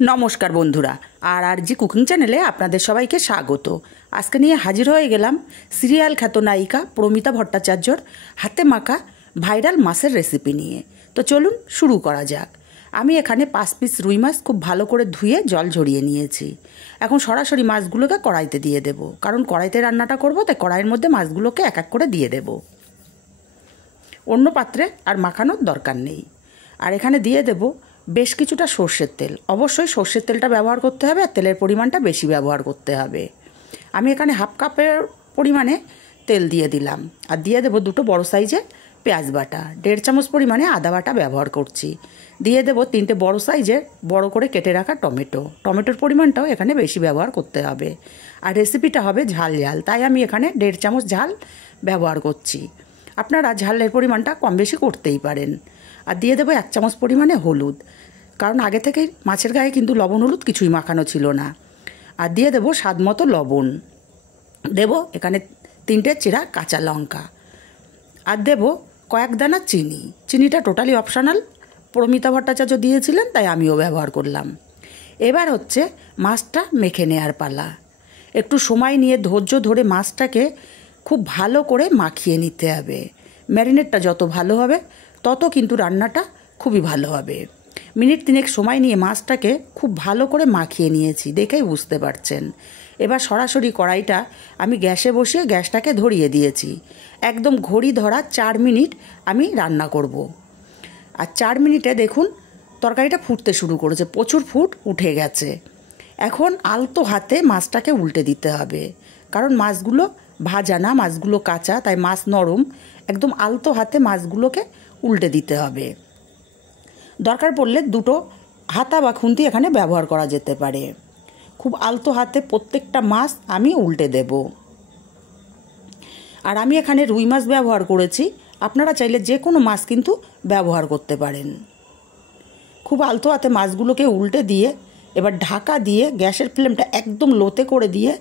নমস্কার বন্ধুরা, আর জি কুকিং চ্যানেলে আপনাদের সবাইকে স্বাগত। আজকে নিয়ে হাজির হয়ে গেলাম সিরিয়াল খ্যাত নায়িকা প্রমিতা ভট্টাচার্যর হাতে মাখা ভাইরাল মাছের রেসিপি নিয়ে। তো চলুন শুরু করা যাক। আমি এখানে 5 পিস রুই মাছ খুব ভালো করে ধুয়ে জল ঝরিয়ে নিয়েছি। এখন সরাসরি মাছগুলোকে কড়াইতে দিয়ে দেব, কারণ কড়াইতে রান্নাটা করব, তাই কড়াইয়ের মধ্যে মাছগুলোকে এক এক করে দিয়ে দেব। অন্য পাত্রে আর মাখানোর দরকার নেই। আর এখানে দিয়ে দেব বেশ কিছুটা সর্ষের তেল। অবশ্যই সর্ষের তেলটা ব্যবহার করতে হবে, আর তেলের পরিমাণটা বেশি ব্যবহার করতে হবে। আমি এখানে হাফ কাপের পরিমাণে তেল দিয়ে দিলাম, আর দিয়ে দেব 2টো বড় সাইজের পেঁয়াজ বাটা, 1.5 চামচ পরিমাণে আদা বাটা ব্যবহার করছি। দিয়ে দেব 3টে বড় সাইজের বড় করে কেটে রাখা টমেটোর পরিমাণটাও এখানে বেশি ব্যবহার করতে হবে। আর রেসিপিটা হবে ঝাল ঝাল, তাই আমি এখানে 1.5 চামচ ঝাল ব্যবহার করছি। আপনারা ঝালের পরিমাণটা কম বেশি করতেই পারেন। আর দিয়ে দেবো 1 চামচ পরিমাণে হলুদ, কারণ আগে থেকেই মাছের গায়ে কিন্তু লবণ হলুদ কিছুই মাখানো ছিল না। আর দিয়ে দেবো স্বাদ মতো লবণ, দেব এখানে 3টে চেরা কাঁচা লঙ্কা, আর দেব কয়েক দানা চিনি। চিনিটা টোটালি অপশনাল, প্রমিতা ভট্টাচার্য দিয়েছিলেন তাই আমিও ব্যবহার করলাম। এবার হচ্ছে মাছটা মেখে নেওয়ার পালা। একটু সময় নিয়ে ধৈর্য ধরে মাছটাকে খুব ভালো করে মাখিয়ে নিতে হবে। ম্যারিনেটটা যত ভালো হবে তত কিন্তু রান্নাটা খুবই ভালো হবে। মিনিট 3 সময় নিয়ে মাছটাকে খুব ভালো করে মাখিয়ে নিয়েছি, দেখেই বুঝতে পারছেন। এবার সরাসরি কড়াইটা আমি গ্যাসে বসিয়ে গ্যাসটাকে ধরিয়ে দিয়েছি। একদম ঘড়ি ধরা 4 মিনিট আমি রান্না করব। আর 4 মিনিটে দেখুন তরকারিটা ফুটতে শুরু করেছে, প্রচুর ফুট উঠে গেছে। এখন আলতো হাতে মাছটাকে উল্টে দিতে হবে, কারণ মাছগুলো ভাজা না, মাছগুলো কাঁচা, তাই মাছ নরম। একদম আলতো হাতে মাছগুলোকে উল্টে দিতে হবে। দরকার পড়লে 2টো হাতা বা খুন্তি এখানে ব্যবহার করা যেতে পারে। খুব আলতো হাতে প্রত্যেকটা মাছ আমি উল্টে দেব। আর আমি এখানে রুই মাছ ব্যবহার করেছি, আপনারা চাইলে যে কোনো মাছ কিন্তু ব্যবহার করতে পারেন। খুব আলতো হাতে মাছগুলোকে উল্টে দিয়ে এবার ঢাকা দিয়ে গ্যাসের ফ্লেমটা একদম লোতে করে দিয়ে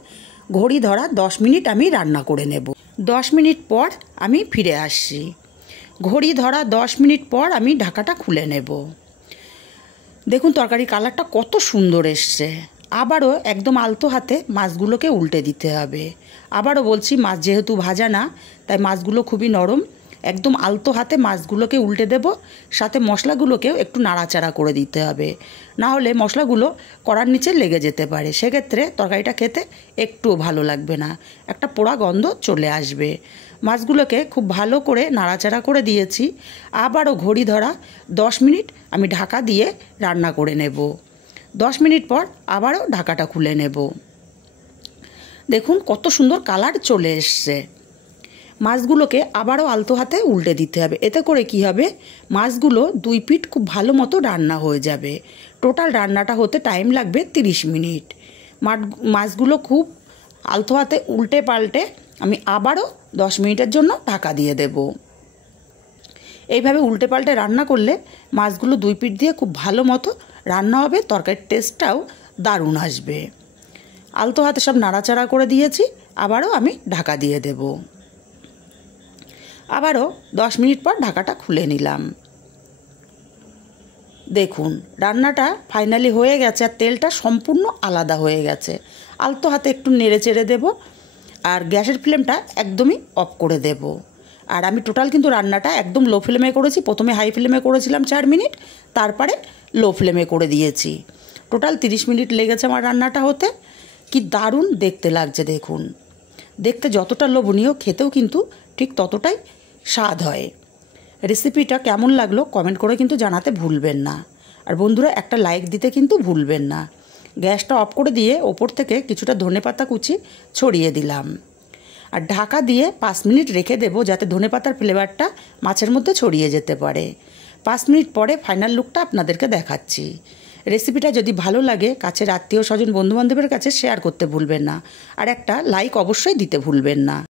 ঘড়ি ধরা 10 মিনিট আমি রান্না করে নেব। 10 মিনিট পর আমি ফিরে আসছি। ঘড়ি ধরা 10 মিনিট পর আমি ঢাকাটা খুলে নেব। দেখুন তরকারির কালারটা কত সুন্দর এসছে। আবারও একদম আলতো হাতে মাছগুলোকে উল্টে দিতে হবে। আবারও বলছি, মাছ যেহেতু ভাজা না, তাই মাছগুলো খুবই নরম। একদম আলতো হাতে মাছগুলোকে উল্টে দেব, সাথে মশলাগুলোকেও একটু নাড়াচাড়া করে দিতে হবে, না হলে মশলাগুলো কড়ার নিচে লেগে যেতে পারে। সেক্ষেত্রে তরকারিটা খেতে একটুও ভালো লাগবে না, একটা পোড়া গন্ধ চলে আসবে। মাছগুলোকে খুব ভালো করে নাড়াচাড়া করে দিয়েছি। আবারও ঘড়ি ধরা 10 মিনিট আমি ঢাকা দিয়ে রান্না করে নেব। 10 মিনিট পর আবারও ঢাকাটা খুলে নেব। দেখুন কত সুন্দর কালার চলে এসছে। মাছগুলোকে আবারও আলতো হাতে উল্টে দিতে হবে। এতে করে কি হবে, মাছগুলো 2 পিঠ খুব ভালো মতো রান্না হয়ে যাবে। টোটাল রান্নাটা হতে টাইম লাগবে 30 মিনিট। মাছগুলো খুব আলতো হাতে উল্টে পাল্টে আমি আবারও 10 মিনিটের জন্য ঢাকা দিয়ে দেব। এইভাবে উল্টে পাল্টে রান্না করলে মাছগুলো 2 পিঠ দিয়ে খুব ভালো মতো রান্না হবে, তরকারির টেস্টটাও দারুণ আসবে। আলতো হাতে সব নাড়াচাড়া করে দিয়েছি, আবারও আমি ঢাকা দিয়ে দেব। আবারও 10 মিনিট পর ঢাকাটা খুলে নিলাম। দেখুন রান্নাটা ফাইনালি হয়ে গেছে, আর তেলটা সম্পূর্ণ আলাদা হয়ে গেছে। আলতো হাতে একটু নেড়ে চেড়ে দেব, আর গ্যাসের ফ্লেমটা একদমই অফ করে দেব। আর আমি টোটাল কিন্তু রান্নাটা একদম লো ফ্লেমে করেছি। প্রথমে হাই ফ্লেমে করেছিলাম 4 মিনিট, তারপরে লো ফ্লেমে করে দিয়েছি। টোটাল 30 মিনিট লেগেছে আমার রান্নাটা হতে। কি দারুণ দেখতে লাগছে দেখুন। দেখতে যতটা লোভনীয়, খেতেও কিন্তু ঠিক ততটাই স্বাদ হয়। রেসিপিটা কেমন লাগলো কমেন্ট করে কিন্তু জানাতে ভুলবেন না। আর বন্ধুরা একটা লাইক দিতে কিন্তু ভুলবেন না। গ্যাসটা অফ করে দিয়ে ওপর থেকে কিছুটা ধনেপাতা কুচি ছড়িয়ে দিলাম। আর ঢাকা দিয়ে 5 মিনিট রেখে দেবো, যাতে ধনেপাতার ফ্লেভারটা মাছের মধ্যে ছড়িয়ে যেতে পারে। 5 মিনিট পরে ফাইনাল লুকটা আপনাদেরকে দেখাচ্ছি। রেসিপিটা যদি ভালো লাগে কাছের আত্মীয় স্বজন বন্ধুবান্ধবের কাছে শেয়ার করতে ভুলবেন না, আর একটা লাইক অবশ্যই দিতে ভুলবেন না।